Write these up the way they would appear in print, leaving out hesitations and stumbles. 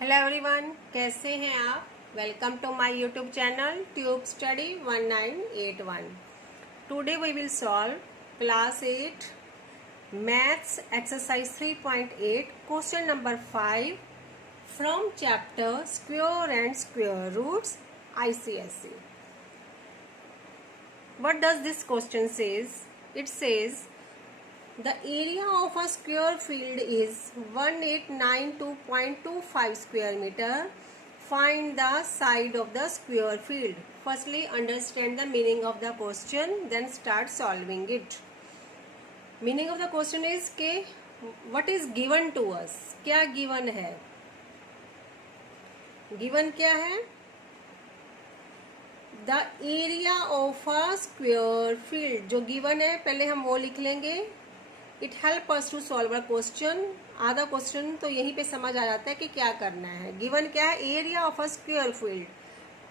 Hello everyone, कैसे हैं आप। Welcome to my YouTube channel tube study 1981। Today we will solve class 8 maths exercise 3.8 question number 5 from chapter square and square roots ICSE। What does this question says? It says the area of a square field is 1892.25 square meter. Find the side of the square field. Firstly, understand the meaning of the question, then start solving it. Meaning of the question is कि what is given to us? क्या given है? Given क्या है? The area of a square field. जो given है पहले हम वो लिख लेंगे. It help us to solve a question. आधा क्वेश्चन तो यहीं पे समझ आ जाता है कि क्या करना है। गिवन क्या है? Area of a square field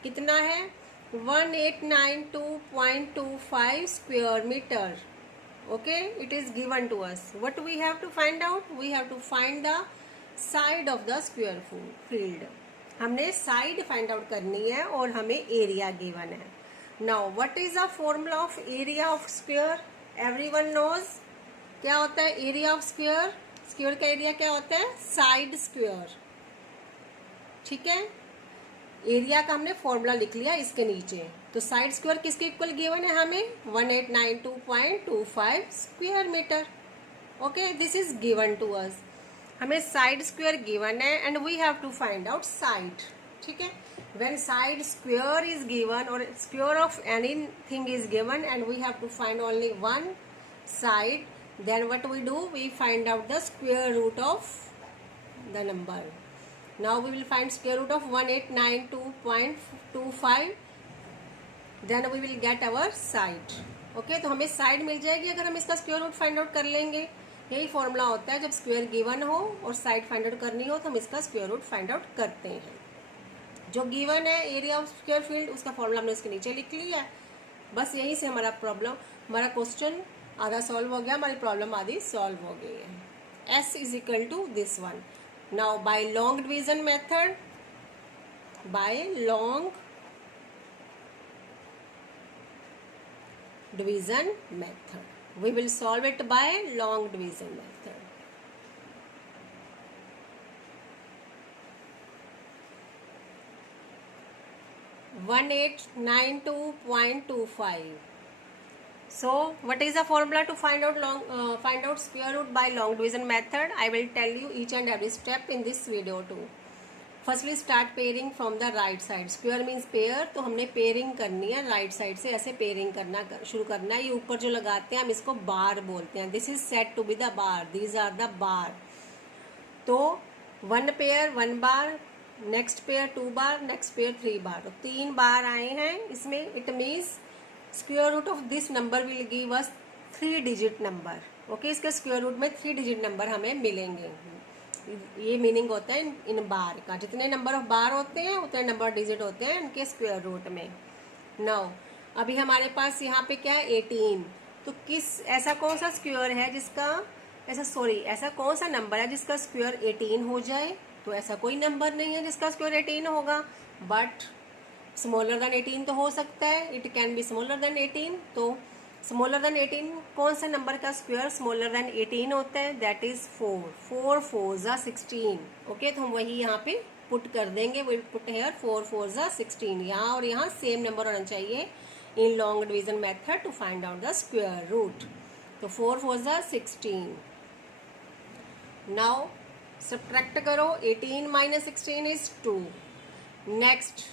कितना है? 1892.25 square metre. Okay, it is given to us. What we have to find out? We have to find the side of the square field. हमने साइड फाइंड आउट करनी है और हमें area given है। Now what is the formula of area of square? Everyone knows क्या होता है area of square? Square का एरिया क्या होता है? Side square. ठीक है, एरिया का हमने फॉर्मूला लिख लिया इसके नीचे। तो साइड स्क्वायर किसके इक्वल गिवन है हमें? 1892.25 square metre. Okay, this is given to us. हमें साइड स्क्वायर गिवन है and we have to find out side. ठीक है, when side square is given और square of anything is given and we have to find only one side, then what we do? We find out the square root of the number. Now we will find square root of 1892.25, then we will get our side. Okay, तो हमें side मिल जाएगी अगर हम इसका square root find out कर लेंगे। यही formula होता है, जब स्क्वायर गिवन हो और साइड फाइंड आउट करनी हो तो हम इसका स्क्वायर रूट फाइंड आउट करते हैं। जो गिवन है एरिया ऑफ स्क्वायर फील्ड, उसका फॉर्मूला हमने इसके नीचे लिख लिया है। बस यही से हमारा क्वेश्चन आधा सॉल्व हो गया, हमारी प्रॉब्लम आधी सॉल्व हो गई है। S is equal to this one. Now by long division method, by long division method we will solve it by long division method. One 1892.25. So what is the formula to find out square root by long division method? I will tell you each and every step in this video too. Firstly, start pairing from the right side. Square means pair, तो हमने pairing करनी है right side से। ऐसे pairing करना शुरू करना है। ये ऊपर जो लगाते हैं हम इसको बार बोलते हैं। This is said to be the bar. These are the bar. तो one pair 1 bar, next pair 2 bar, next pair 3 bar. तो 3 बार आए हैं इसमें। It means square root of this number will give us 3 digit number. Okay, इसके square root में 3 digit number हमें मिलेंगे। ये मीनिंग होता है इन बार का। जितने नंबर ऑफ बार होते हैं उतने नंबर डिजिट होते हैं इनके स्क्वायर रूट में। नाउ अभी हमारे पास यहाँ पे क्या है? 18। तो ऐसा कौन सा स्क्वायर है जिसका ऐसा कौन सा नंबर है जिसका स्क्वायर 18 हो जाए? तो ऐसा कोई नंबर नहीं है जिसका स्क्वायर 18 होगा, बट स्मॉलर देन 18 तो हो सकता है। It can be smaller than 18। तो स्मॉलर देन 18 कौन सा नंबर का स्क्वायर स्मॉलर देन 18 होता है? That is 4। 4 4 जा 16। ओके, तो हम वही यहाँ पे पुट कर देंगे। विल पुट हेयर 4 4 जा 16। यहाँ और यहाँ सेम नंबर होना चाहिए in long division method to find out the square root. तो 4 4 जा 16। नाउ सब्ट्रैक्ट करो। 18 माइनस 16 इज 2। नेक्स्ट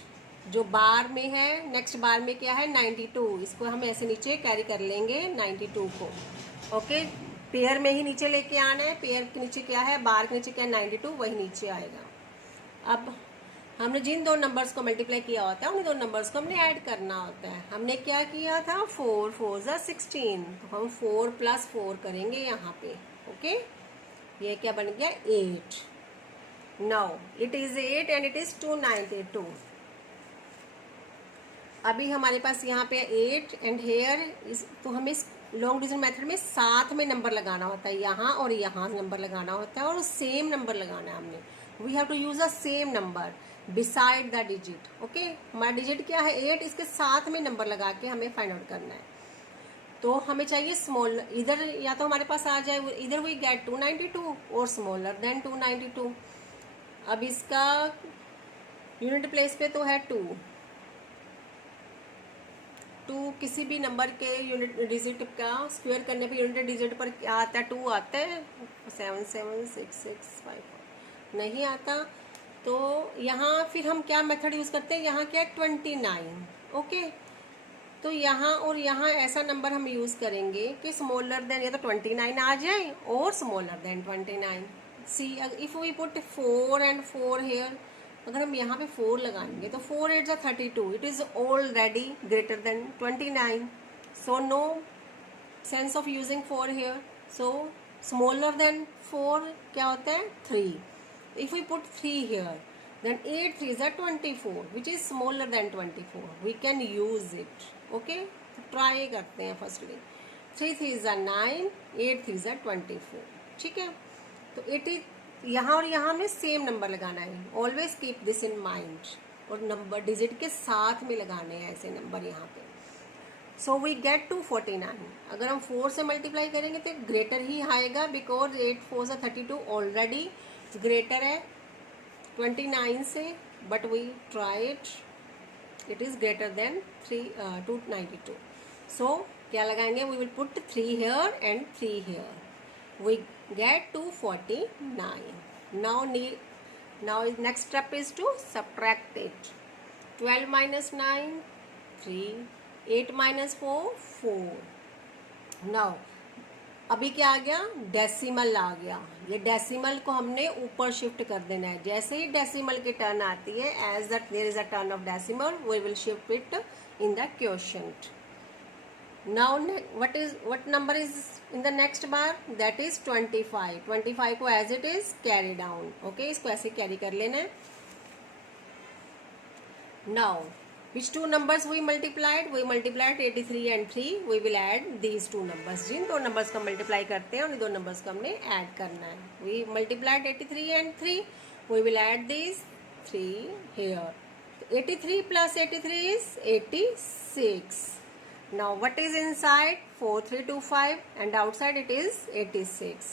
जो बार में है, नेक्स्ट बार में क्या है? 92। इसको हम ऐसे नीचे कैरी कर लेंगे 92 को। ओके, पेयर में ही नीचे लेके आना है। पेयर के नीचे क्या है? बार के नीचे क्या है? 92, वही नीचे आएगा। अब हमने जिन दो नंबर्स को मल्टीप्लाई किया होता है उन दो नंबर्स को हमने ऐड करना होता है। हमने क्या किया था? 4 4 जा 16। तो हम 4 + 4 करेंगे यहाँ पे। ओके, ये क्या बन गया? 8। Now it is 8 and it is 292। अभी हमारे पास यहाँ पे 8 एंड हेयर तो हमें लॉन्ग डिवीजन मेथड में साथ में नंबर लगाना होता है, यहाँ और यहाँ नंबर लगाना होता है और सेम नंबर लगाना है हमने. We have to use a same number beside the digit. Okay, हमारा डिजिट क्या है 8, इसके साथ में नंबर लगा के हमें फाइंड आउट करना है. तो हमें चाहिए स्मॉल, इधर या तो हमारे पास आ जाए, इधर वी गेट 292 और स्मॉलर देन 292. अब इसका यूनिट प्लेस पे तो है 2. किसी भी नंबर के यूनिट डिजिट का स्क्वायर करने पे यूनिट डिजिट पर क्या आता है, 2 आता है. 776654 नहीं आता. तो यहाँ फिर हम क्या मेथड यूज करते हैं, यहाँ क्या है 29. ओके, तो यहाँ और यहाँ ऐसा नंबर हम यूज करेंगे कि स्मॉलर देन या तो 29 आ जाए और smaller than 29. See if we put 4 and 4 here, अगर हम यहाँ पे 4 लगाएंगे तो 4 8 32, it is already greater than 29. So no sense of using 4 here. So smaller than 4 क्या होता है 3. If we put 3 here then 8 3s are 24 which is smaller than 24. we can use it. okay, तो ट्राई करते हैं. Firstly 3 3s are 9, 8 3s are 24. ठीक है, तो 80 यहाँ और यहाँ में सेम नंबर लगाना है. Always keep this in mind. और नंबर डिजिट के साथ में लगाने हैं ऐसे नंबर यहाँ पे. So we get 249. अगर हम 4 से मल्टीप्लाई करेंगे तो ग्रेटर ही आएगा बिकॉज 8 4 32 ऑलरेडी ग्रेटर है 29 से. But we try it is greater than 292. So क्या लगाएंगे, we will put 3 here and 3 here. We get 249. now next step is to subtract it. 12 minus 9 3, 8 minus 4 4. now अभी क्या आ गया, डेसिमल आ गया. ये डेसिमल को हमने ऊपर शिफ्ट कर देना है. जैसे ही डेसिमल की टर्न आती है, as that there is a turn of decimal, we will shift it in the quotient. Now what number is in the next bar, that is 25. 25 को as it is carry down. Okay, इसको ऐसे carry कर लेना है. Now which two numbers we multiplied 83 and 3. we will add these two numbers. जिन दो numbers का multiply करते हैं उन दो numbers को हमने add करना है. we multiplied 83 and 3. we will add these 3 here. 83 plus 83 is 86. now what is inside, 4325 and outside it is 86.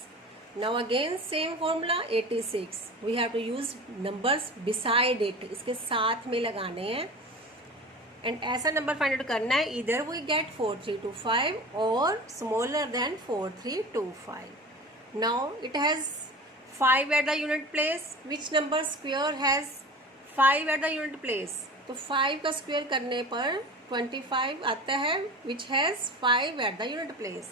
now again same formula 86. we have to use numbers beside it. इसके साथ में लगाने हैं and ऐसा number find out करना है, इधर we get 4325 और smaller then 4325. Now it has 5 at the unit place. Which number square has 5 at the unit place, तो 5 का स्क्वायर करने पर 25 आता है which has 5 at the unit place.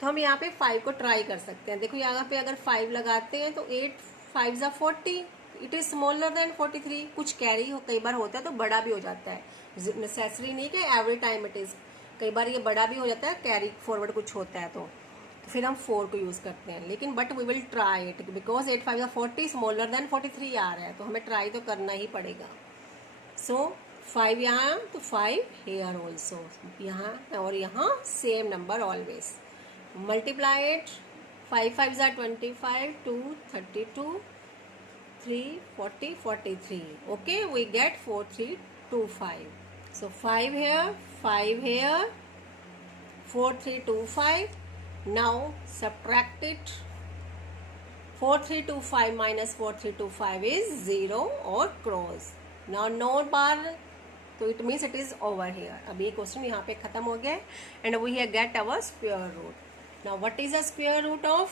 तो हम यहाँ पे 5 को ट्राई कर सकते हैं. देखो यहाँ पे अगर 5 लगाते हैं तो 8 5 40. It is smaller than 43. कुछ कैरी कई बार होता है तो बड़ा भी हो जाता है. नेसेसरी नहीं कि एवरी टाइम इट इज, कई बार ये बड़ा भी हो जाता है, कैरी फॉरवर्ड कुछ होता है तो फिर हम 4 को यूज करते हैं. लेकिन but we will try it because 8 5 40 smaller than 43 आ रहा है, तो हमें ट्राई तो करना ही पड़ेगा. सो 5 यहाँ तो 5 हेयर ऑल्सो, यहाँ और यहाँ same number always. Multiply it. 5 5 25 2 32 3 40 43. okay, we get 4325. so 5 here 5 here 4325. now subtract it. 4325 minus 4325 is 0 or cross. now no bar, तो it means it is over here. अब ये क्वेश्चन यहाँ पे खत्म हो गया and we here get our square root. now what is the square root of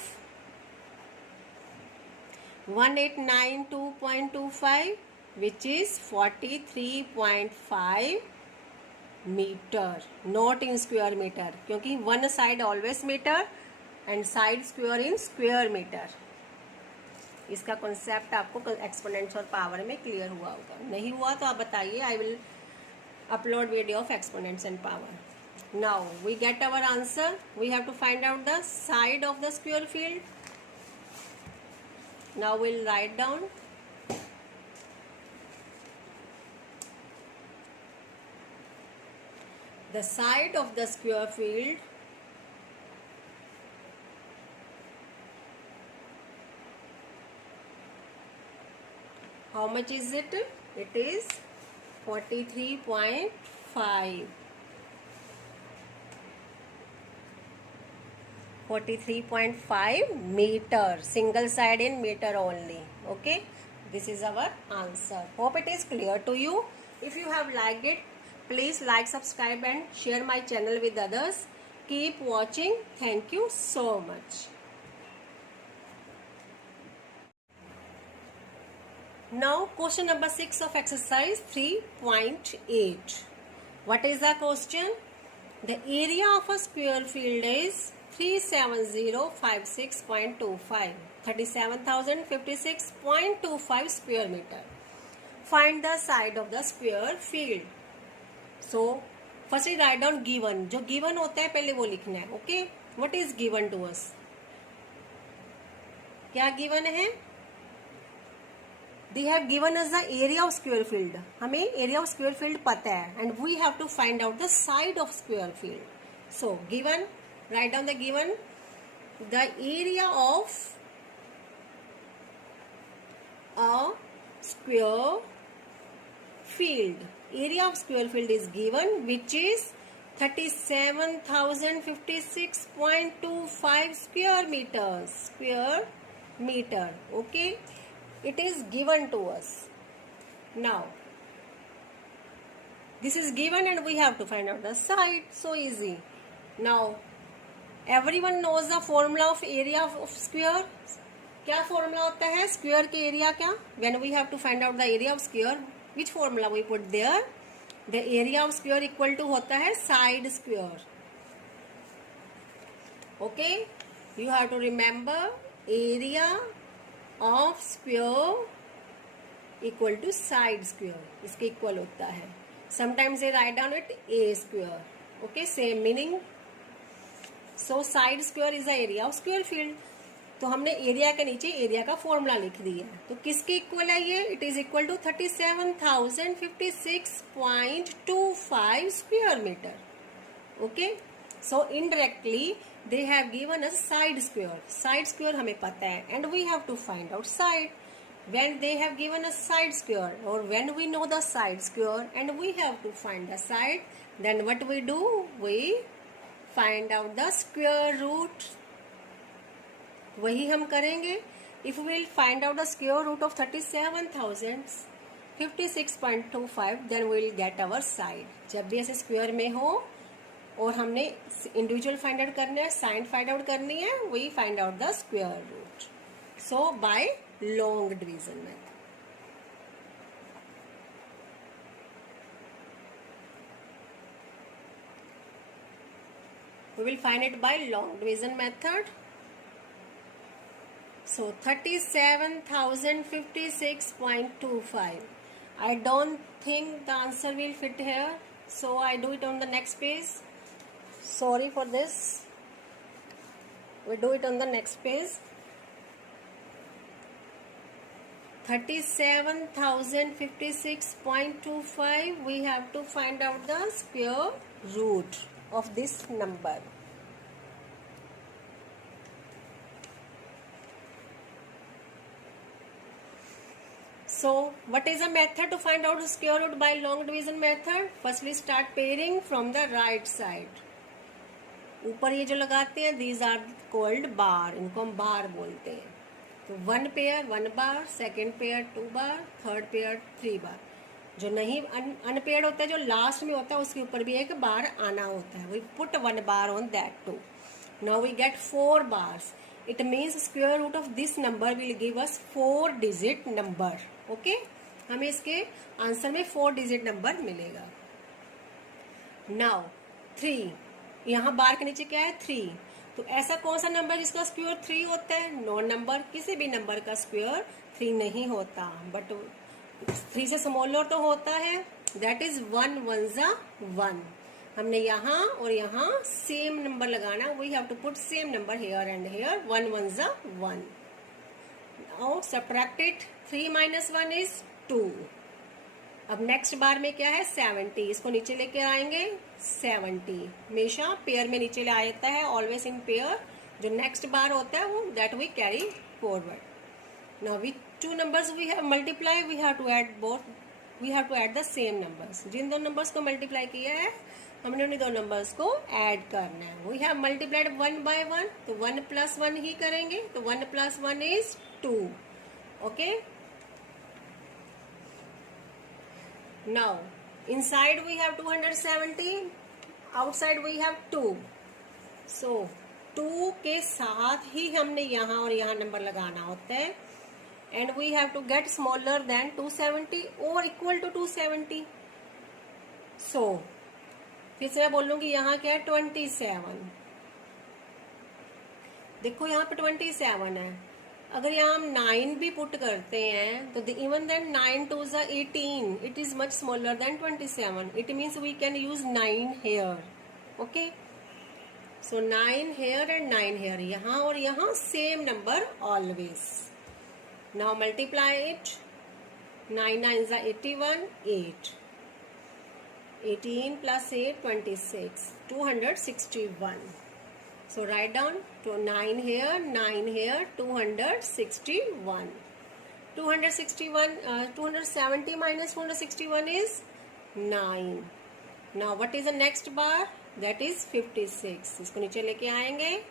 1892.25 which is 43.5 metre, not in square metre, क्योंकि one side always metre and side square in square metre. इसका concept आपको exponents और power में clear हुआ होगा. नहीं हुआ तो आप बताइए, I will upload video of exponents and power. Now we get our answer. We have to find out the side of the square field. now we'll write down the side of the square field How much is it? It is 43.5. 43.5 meter, single side in meter only. Okay, this is our answer. Hope it is clear to you. If you have liked it, please like, subscribe and share my channel with others. Keep watching. Thank you so much. Now question number 6 of exercise 3.8. What is the question? The area of a square field is 37056.25, 37,056.25 square meter. Find the side of the square field. So firstly write down given. जो given होता है पहले वो लिखना है. Okay, what is given to us? क्या given है? They have given us the area of square field. हमें area of square field पता है and we have to find out the side of square field. So given, write down the given. The area of a square field. Area of square field is given, which is 37,056.25 square meters. Square meter. Okay. It is given to us. Now, this is given and we have to find out the side. So easy. Now, everyone knows the formula of area of square. क्या formula होता है square के area क्या? When we have to find out the area of square, which formula we put there? The area of square equal to होता है side square. Okay? You have to remember area of square equal to side square. इसके equal होता है. Sometimes they write down it a square. Okay, same meaning. So side square is the area of square field. तो हमने area के नीचे area का formula लिख दिया. तो किसके इक्वल है ये? It is equal to 37,056.25 square metre. Okay, so indirectly they have given us side square. Side square हमें पता है and we have to find out side. When they have given us side square or when we know the side square and we have to find the side, then what we do? We find out the square root. वही हम करेंगे. If we will find out the square root of 37,056.25, then we will get our side. जब भी ऐसे square में हो और हमने इंडिविजुअल फाइंड आउट करना है, साइन फाइंड आउट करनी है, we find out the square root. So by long division method. We will find it by long division method. So 37,056.25. I don't think the answer will fit here, so I do it on the next page. Sorry for this. We do it on the next page. 37,056.25. We have to find out the square root of this number. So, what is the method to find out the square root by long division method? Firstly, start pairing from the right side. ऊपर ये जो लगाते हैं, these are called bar. इनको हम बार बोलते हैं. तो 1 पेयर 1 बार, सेकेंड पेयर 2 बार, थर्ड पेयर 3 बार. जो नहीं अनपेयर्ड होता है, जो लास्ट में होता है, उसके ऊपर भी एक बार आना होता है. We put 1 bar on that too. Now we get 4 bars. It means square root of this number will give us 4 digit number. Okay? हमें इसके आंसर में 4 digit नंबर मिलेगा. Now 3. यहाँ बार के नीचे क्या है? 3. तो ऐसा कौन सा नंबर जिसका स्क्वायर 3 होता है? No number. किसी भी नंबर का स्क्वायर 3 नहीं होता, बट 3 से स्मॉलर तो होता है. दैट इज 1 1 जा 1. हमने यहाँ और यहाँ सेम नंबर लगाना. We have to put same number here and here. 1 1 जा 1. Now subtract it. 3 minus 1 is 2. अब नेक्स्ट बार में क्या है? 70. इसको नीचे लेके आएंगे. 70 हमेशा पेयर में नीचे ले आता है, ऑलवेज इन पेयर. जो नेक्स्ट बार होता है वो that we carry forward. Now with two numbers we have multiply, we have to add both, we have to add the same numbers. जिन दो numbers को multiply किया है हमने उन्हीं दो numbers को add करना है. We have multiplied 1 by 1, तो 1 plus 1 ही करेंगे, तो 1 plus 1 is 2. Okay. Now inside we have 270, outside we have 2. So 2 के साथ ही हमने यहाँ और यहाँ नंबर लगाना होता है. And we have to get smaller than 270 or equal to 270. So फिर से मैं बोल लूंगी यहाँ क्या है 27. देखो यहाँ पे 27 है. अगर यहाँ हम 9 भी पुट करते हैं तो even then 9 to 18, it is much smaller than 27. It means we can use 9 here. Okay. So 9 here and 9 here. यहाँ और यहाँ same number always. Now multiply it. 9 9s are 81, 8. 18 plus 8, 26. 261. So write down to 9 here, 9 here, 261. 270 minus 261 is 9. Now what is the next bar? That is 56. इसको नीचे लेके आएंगे.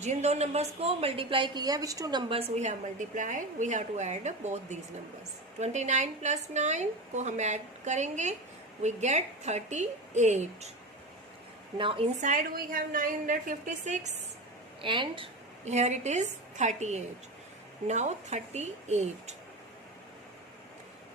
जिन दो numbers को multiply किया, which two numbers we have multiplied, we have to add both these numbers. 29 plus 9 को हम add करेंगे, we get 38. Now inside we have 956 and here it is 38. Now 38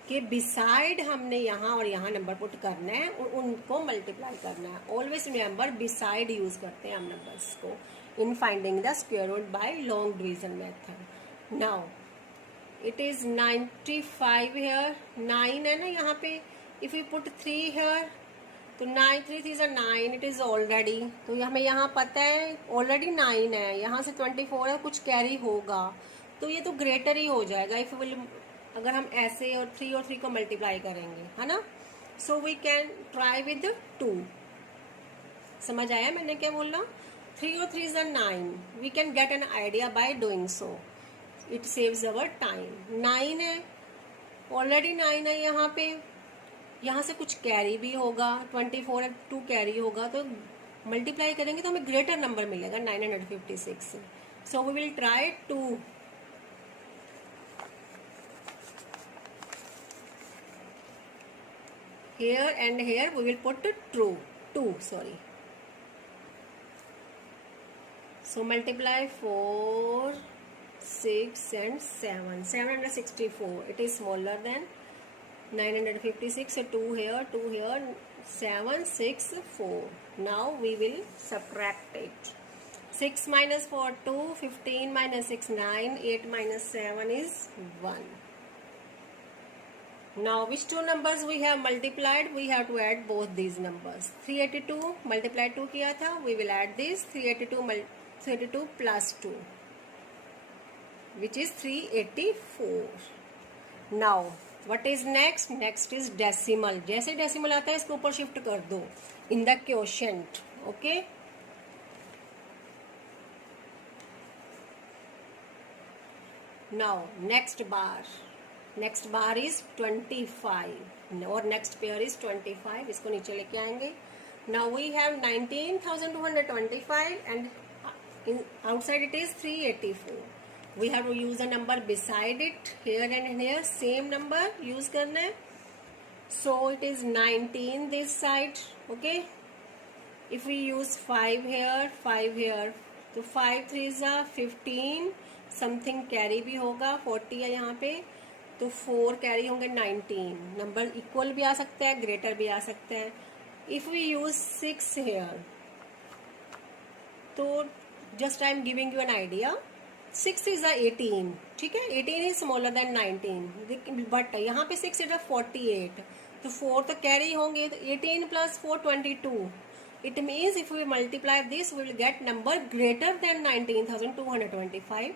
के beside हमने यहाँ और यहाँ नंबर पुट करना है और उनको मल्टीप्लाई करना है. ऑलवेज रिमेम्बर beside यूज करते हैं हम नंबर्स को in finding the square root by long division method. Now it is 95 here. 9 है ना यहाँ पे. If we put 3 here तो 9 3 3 is 9. It is already. तो हमें यहाँ पता है already 9 है. यहाँ से 24 है, कुछ कैरी होगा तो ये तो ग्रेटर ही हो जाएगा. If we अगर हम ऐसे और 3 को मल्टीप्लाई करेंगे, है ना. So we can try with 2. समझ आया मैंने क्या बोला. 3 और 3 is 9. We can get an idea by doing so. It saves our time. 9 है, already 9 है यहाँ पे. यहाँ से कुछ कैरी भी होगा. 24 है, 2 कैरी होगा तो मल्टीप्लाई करेंगे तो हमें ग्रेटर नंबर मिलेगा 956 से. So we will try 2. Here and here we will put 2. Sorry. So multiply 4, 6 and 7. 764. It is smaller than 956. So 2 here, 7, 6, 4. Now we will subtract it. 6 minus 4, 2. 15 minus 6, 9. 8 minus 7 is 1. Now which two numbers we have multiplied? We have to add both these numbers. 382 multiply 2 किया था. We will add this 382 plus 2, which is 384. Now what is next? Next is decimal. जैसे decimal आता है इसको ऊपर shift कर दो in the quotient. Okay. Now next bar. Next bar is 25 और next pair is 25. इसको नीचे लेके आएंगे. Now we have 19,225 and outside it is 384. We have to use a number beside it. Here and here same number use करना है. So it is 19 this side. Okay. If we use 5 here, 5 here, तो 5 3s are 15. Something carry भी होगा. 40 है यहाँ पे तो 4 carry होंगे 19. नंबर इक्वल भी आ सकता है, ग्रेटर भी आ सकता है. इफ वी यूज 6 हेयर तो just I am giving you an idea. 6 is 18. ठीक है. 18 इज स्मॉलर देन 19 बट यहाँ पे 6 इज 48 तो 4 तो कैरी होंगे. तो 18 plus 4 22. It means if we multiply this we will get number greater than 19,225.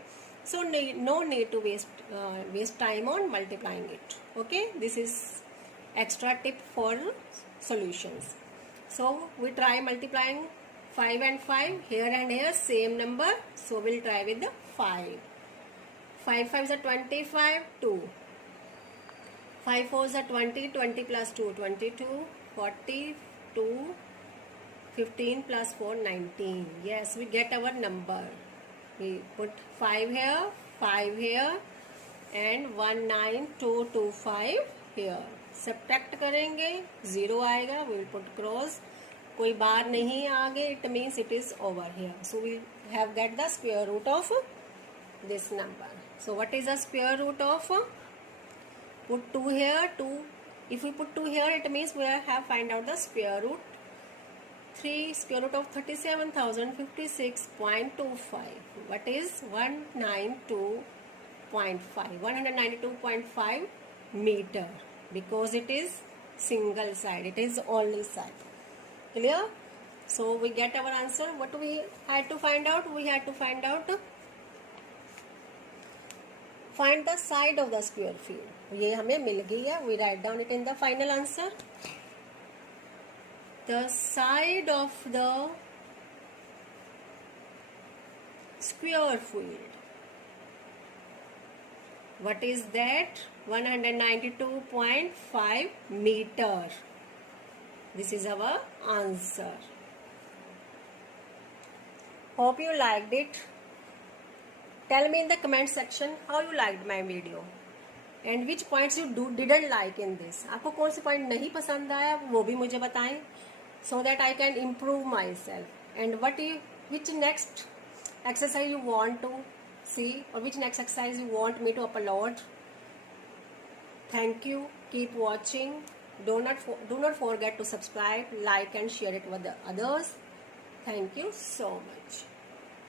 So no need to waste time on multiplying it. Okay, this is extra tip for solutions. So we try multiplying 5 and 5 here and here same number. So we'll try with the 5. 5 5 is 25, 2. 5 4 is 20, 20 plus 2, 22, 42, 15 plus 4, 19. Yes, we get our number. We put 5 here, 5 here, and 19225 here. Subtract करेंगे, 0 आएगा. We will put cross. कोई बार नहीं आगे, it means it is over here. So we have get the square root of this number. So what is the square root of? Put 2 here, 2. If we put 2 here, it means we have find out the square root. 3 square root of 37,056.25. What is 192.5? 192.5 meter, because it is single side. It is only side. Clear? So we get our answer. What we had to find out? We had to find the side of the square field. ये हमें मिल गई है. We write down it in the final answer. The side of the square field. What is that? 192.5 meter. This is our answer. Hope you liked it. Tell me in the comment section how you liked my video and which points you didn't like in this. आपको कौन से point नहीं पसंद आया वो भी मुझे बताएं, so that I can improve myself. And which next exercise you want to see, or which next exercise you want me to upload. Thank you. Keep watching. Do not forget to subscribe, like and share it with the others. Thank you so much.